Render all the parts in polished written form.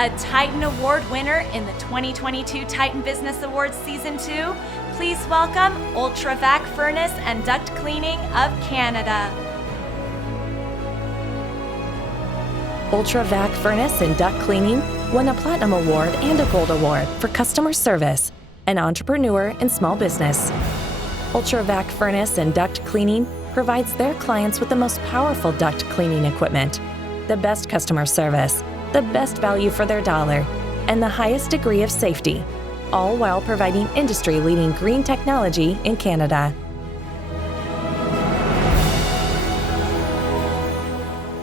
a Titan Award winner in the 2022 Titan Business Awards Season 2, please welcome Vac Furnace and Duct Cleaning of Canada. Vac Furnace and Duct Cleaning won a Platinum Award and a Gold Award for customer service and entrepreneur and small business. Vac Furnace and Duct Cleaning provides their clients with the most powerful duct cleaning equipment, the best customer service, the best value for their dollar, and the highest degree of safety, all while providing industry-leading green technology in Canada.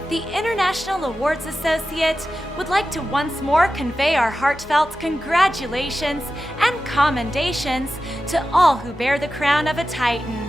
The International Awards Associate would like to once more convey our heartfelt congratulations and commendations to all who bear the crown of a Titan.